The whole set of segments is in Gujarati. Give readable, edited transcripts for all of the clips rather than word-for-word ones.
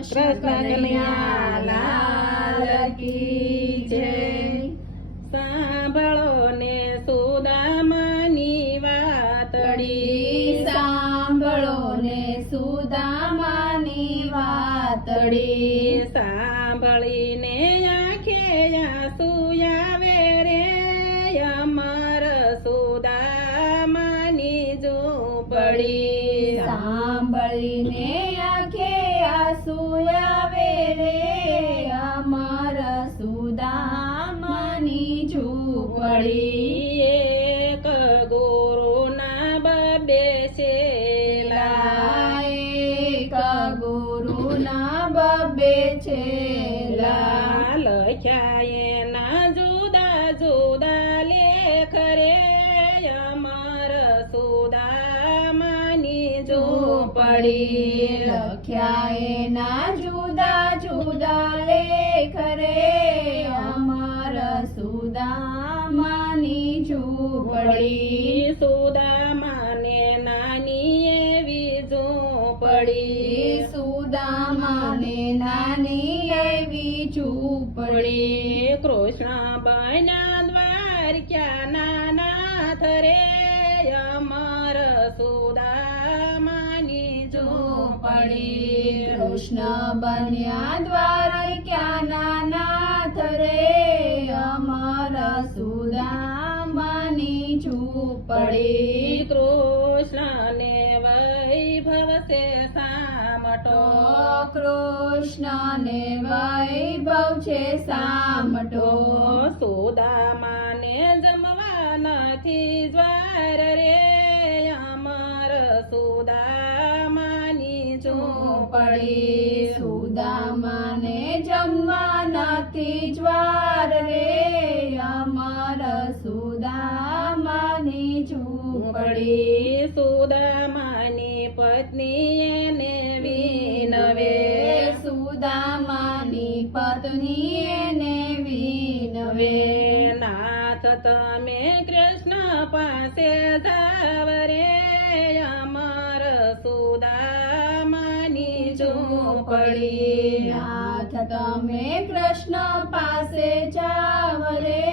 કૃષ્ણ કનૈયા લાલ કી જય. સાંભળો ને સુદામાની વાતડી, સાંભળો ને સુદામાની વાતડી. સાંભળીને આંખે આંસુ આવે રે અમર સુદામાની ઝૂંપડી. સાંભળીને આંખે આંસુ આવે રે અમર સુદામાની ઝૂંપડી. એક ગુરુના બબે છેલા, એક ગુરુના બબે છેલા. લખ્યા એના જુદા જુદા લેખ રે અમર સુદામાની ઝૂંપડી. લખ્યા એના જુદા જુદા લેખ રે અમર સુદામાની ઝૂંપડી. સુદામાને નાની એવી ઝૂંપડી, સુદામાને નાની એવી ઝૂંપડી. કૃષ્ણ બન્યા દ્વારકાના નાથ રે અમર સુદામાની ઝૂંપડી. કૃષ્ણ બન્યા દ્વારકાના નાથ રે અમર સુદામાની ઝૂંપડી. કૃષ્ણને વૈભવ છે સામટો, કૃષ્ણને વૈભવ છે સામટો. સુદામાને જમવા નથી જ્વાર રે અમર સુદામાની ઝૂંપડી. સુદામાને જમવા નથી જ્વાર રે અમર સુદામાની ઝૂંપડી. સુદામાની પત્ની એને વિનવે, સુદામાની પત્ની એને વિનવે. નાથ તમે કૃષ્ણ પાસે જાવ રે અમર સુદામાની ઝૂંપડી. નાથ તમે કૃષ્ણ પાસે જાવ રે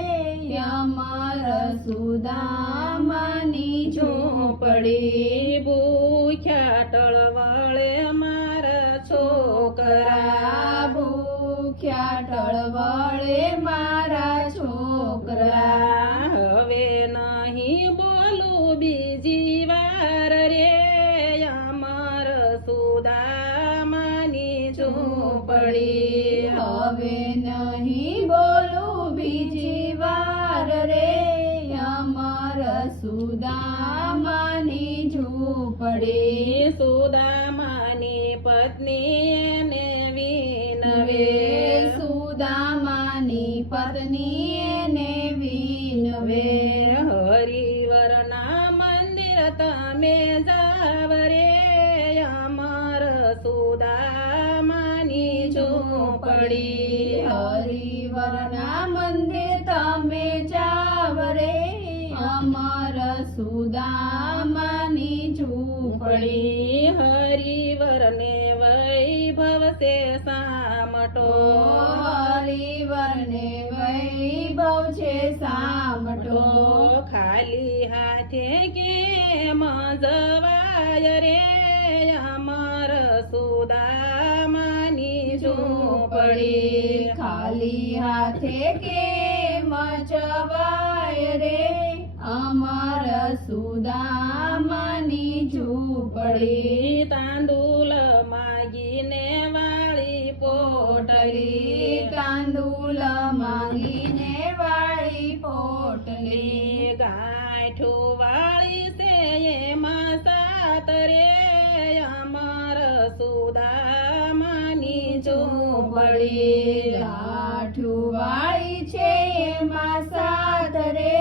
અમર સુદામાની ઝૂંપડી. ભૂખ્યા ટળવળે મારા છોકરા, ભૂખ્યા ટળવળે મારા છોકરા. હવે નહીં બોલું બીજી વાર રે અમર સુદામાની ઝૂંપડી. હવે નહીં બોલું બીજી વાર રે અમર સુદામાની ઝૂંપડી. સુદામાની પત્ની એને વિનવે, સુદામાની પત્ની એને વિનવે. હરિવરના મંદિર તમે જાવ રે અમર સુદામાની ઝૂંપડી. હરિવરના મંદિર તમે જાવ રે અમર સુદામાની ઝૂંપડી. હરિવરને વૈભવ છે સામટો, હરિવરને વૈભવ છે સામટો. ખાલી હાથે કેમ જવાય રે અમર સુદામાની ઝૂંપડી. ખાલી હાથે કેમ જવાય રે અમર સુદામાની ઝૂંપડી. તાંદુલ માગીને વાળી પોટલી, તાંદુલ માંગીને વાળી પોટલી. ગાંઠું વાળી છે એમાં સાત રે અમર સુદામાની ઝૂંપડી. ગાંઠું વાળી છે એમાં સાત રે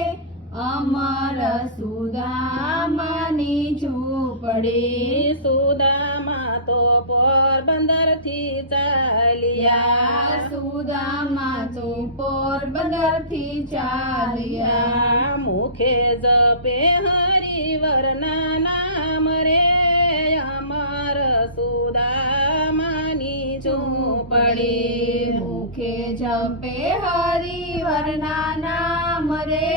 અમર સુદામાની ઝૂંપડી. સુદામા તો પોરબંદર થી ચાલ્યા, સુદામા તો પોરબંદર થી ચાલ્યા. મુખે જપે હરિવરના નામ રે અમર સુદામાની ઝૂંપડી. મુખે જપે હરિવરના નામ રે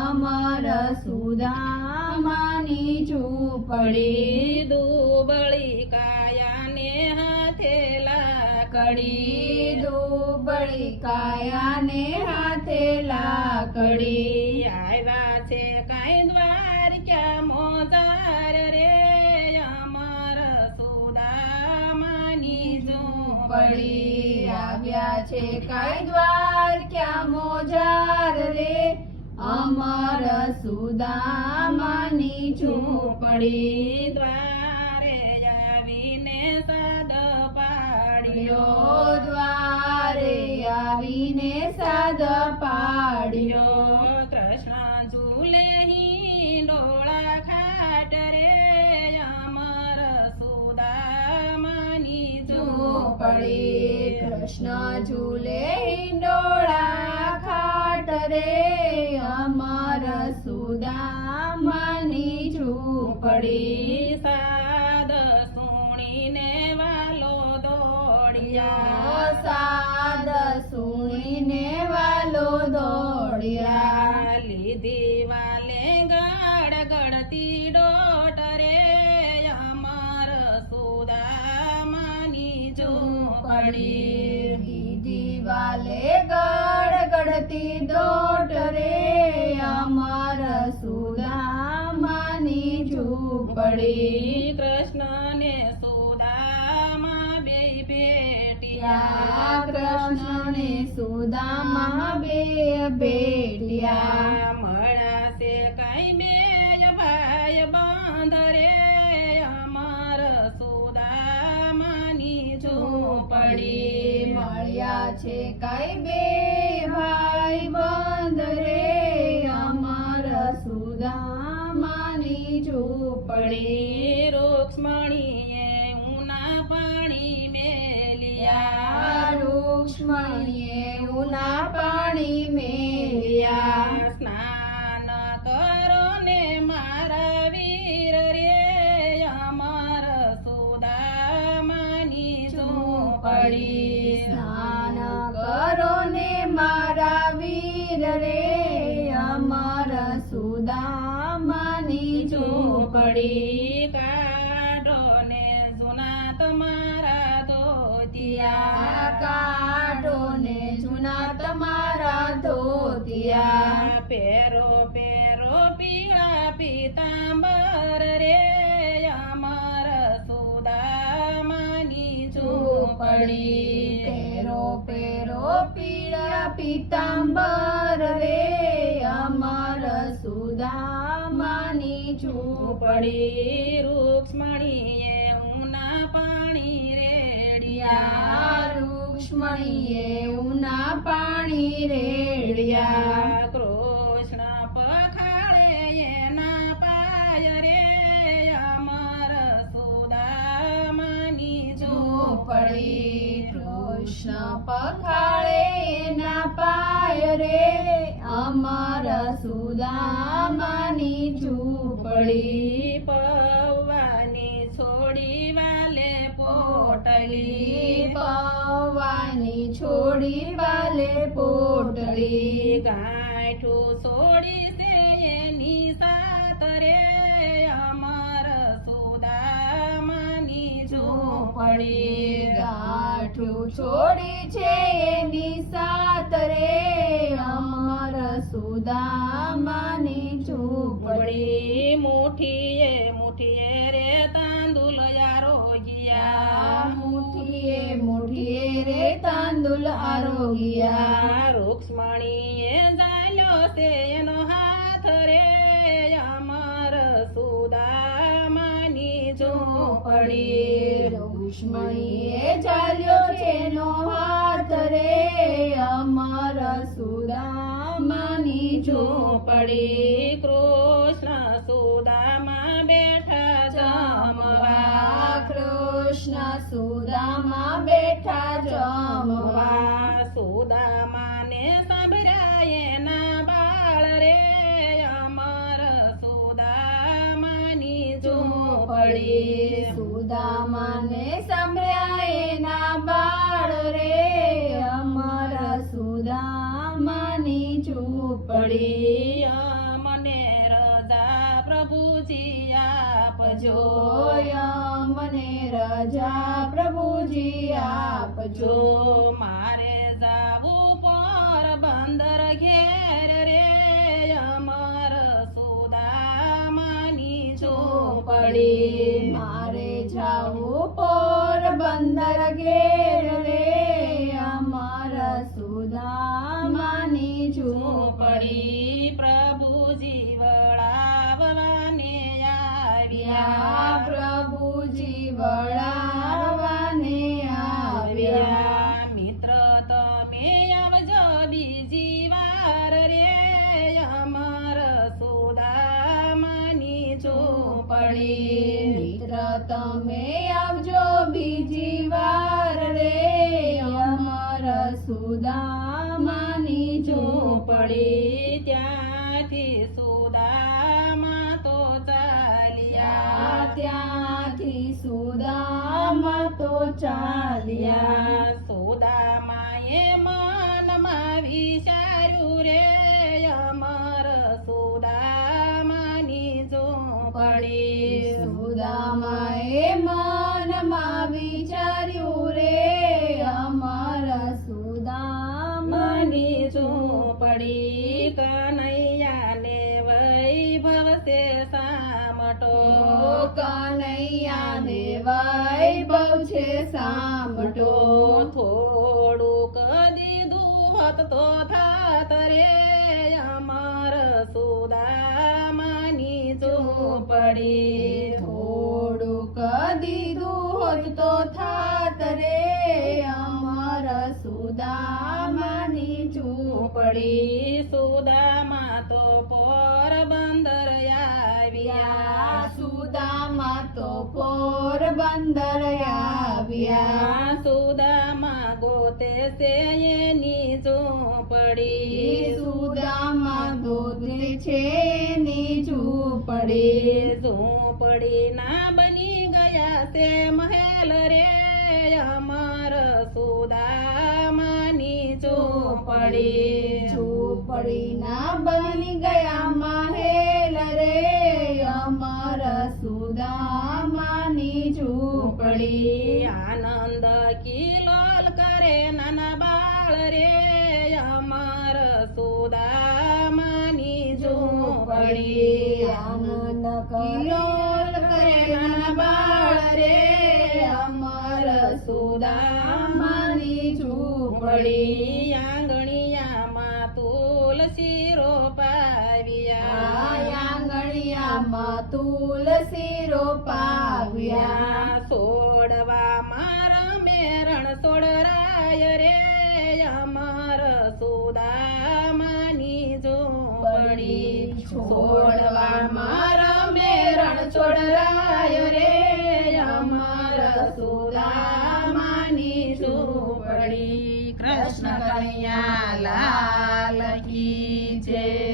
અમર સુદામાની ઝૂંપડી. દુબળી કાયાને હાથે લાકડી. દુબળી કાયાને હાથે લાકડી. આવ્યા છે કાંઈ દ્વારકા મોજાર રે અમર સુદામાની ઝૂંપડી. આવ્યા છે કાંઈ દ્વારકા મોજાર રે અમર સુદામાની ઝૂંપડી. દ્વારે આવીને સાદ પાડ્યો. દ્વારે આવીને સાદ પાડ્યો. કૃષ્ણ ઝૂલે હિંડોળા ખાટ રે અમર સુદામાની ઝૂંપડી. કૃષ્ણ ઝૂલે હિંડોળા ખાટ રે અમર સુદામાની ઝૂંપડી. સાદ સુણીને વાલો દોડ્યા. સાદ સુણીને વાલો દોડ્યા. લીધી વાલે ગળ ગળતી ડોટ રે અમર સુદામાની ઝૂંપડી. દીદી વાલે ગળ ગળતી દોટ રે અમર સુદામાની ઝૂંપડી. કૃષ્ણને સુદામા બેય ભેટ્યા. કૃષ્ણને સુદામા બે ભેટ્યા. મળાશે કાંઈ બેય ભાઈ બંધ રે અમર સુદામાની ઝૂંપડી. મળ્યા છે કઈ બે ભાઈ બંધ રે અમર સુદામાની ઝૂંપડી. રૂક્ષ્મણીએ ઉના પાણી મેલ્યા. રૂક્ષ્મણીએ ઉના પાણી મેલ્યા. સ્નાન કરો ને મારા વીર રે અમર સુદામાની ઝૂંપડી. સ્નાન કરો ને મારા વીર રે અમર સુદામાની ઝૂંપડી. કાઢો ને જૂના તમારા ધોતિયા. કાઢો ને જૂના તમારા ધોતિયા. પેરો પેરો પીળા પીતાંબર રે અમર સુદામાની ઝૂંપડી. પેરો પેરો પીળા પીતાંબર રે અમર સુદામાની ઝૂંપડી. રૂક્ષ્મણીએ ઉના પાણી રેડિયા. રૂક્ષ્મણીએ ઉના પાણી રેડ્યા. કૃષ્ણ પખાળે એના પાય રે અમર સુદામાની ઝૂંપડી. કૃષ્ણ પખાળે એના પાય રે અમર સુદામાની ઝૂંપડી. પૌવાની છોડી વાલે પોટલી. પૌવાની છોડી વાલે પોટલી. ગાંઠું છોડી છે એની સાત રે અમર સુદામાની ઝૂંપડી. ગાંઠું છોડી છે એની સાત રે અમર સુદામાની ઝૂંપડી. મુઠીએ મુઠીએ રે તાંદુલ આરોગ્યા. મુઠીએ મુઠીએ રે તાંદુલ આરોગ્યા. રૂક્ષ્મણીએ જાલ્યો છે એનો હાથ રે અમર સુદામાની ઝૂંપડી. રૂક્ષ્મણીએ ચાલ્યો છે નો હાથ રે અમર સુદામાની ઝૂંપડી. કૃષ્ણ સુદામા બેઠા જમવા. કૃષ્ણ સુદામા બેઠા જમવા. સુદામાને સાંભળ્યા એના બાળ રે અમર સુદામાની ઝૂંપડી. સુદામાને સંભળાય એના પડી અમને રજા પ્રભુજી આપજો. મને રજા પ્રભુજી આપજો. જો મારે જાવું પોરબંદર ઘેર રે અમર સુદામાની ઝૂંપડી. મારે જાવું પોરબંદર ઘેર રે અમર સુદામાની ઝૂંપડી. પ્રભુજી વળાવવાને આવ્યા. પ્રભુજી વળાવવાને આવ્યા. મિત્ર તમે આવજો બીજી વાર રે અમર સુદામાની ઝૂંપડી. મિત્ર તમે આવજો બીજી વાર રે અમર સુદામાની ઝૂંપડી. ઝૂંપડી. ત્યાંથી સુદામા તો ચાલ્યા. ત્યાંથી સુદામા તો ચાલ્યા. સુદામાએ મનમાં વિચાર્યું રે અમર સુદામાની ઝૂંપડી. સુદામાએ મનમાં વિચાર્યું રે અમર સુદામાની ઝૂંપડી. કનૈયાને વૈભવ છે સામટો. કનૈયાને વૈભવ છે સામટો. થોડુંક દીધું હોત તો થાત રે અમર સુદામાની ઝૂંપડી. થોડુંક દીધું હોત તો થાત રે અમર સુદામાની ઝૂંપડી. સુદામા તો પોરબંદર આવ્યા. સુદામા તો પોરબંદર આવ્યા. સુદામા ગોતે છે એની ઝૂંપડી. સુદામા ગોતે છે એની ઝૂંપડી. ઝૂંપડી ના બની ગયા છે મહેલ રે અમર સુદામાની ઝૂંપડી. ઝૂંપડી ના બની ગયા મહેલ રે અમર સુદામાની ઝૂંપડી. આનંદ કિલોલ કરે નાના બાળ રે અમર સુદામાની ઝૂંપડી. આનંદ કિલોલ કરે નાના બાળ રે અમર સુદામાની ઝૂંપડી. આંગણિયામાં તુલસી રોપાવ્યા. આંગણિયામાં તુલસી રોપાવ્યા. સોડવામાં રમે રણ સોડરાય રે અમર સુદામાની ઝૂંપડી. છોડવામાં રમે રણ છોડરાય રે અમર સુદામાની ઝૂંપડી. કૃષ્ણ કનૈયા લાલ કી જય.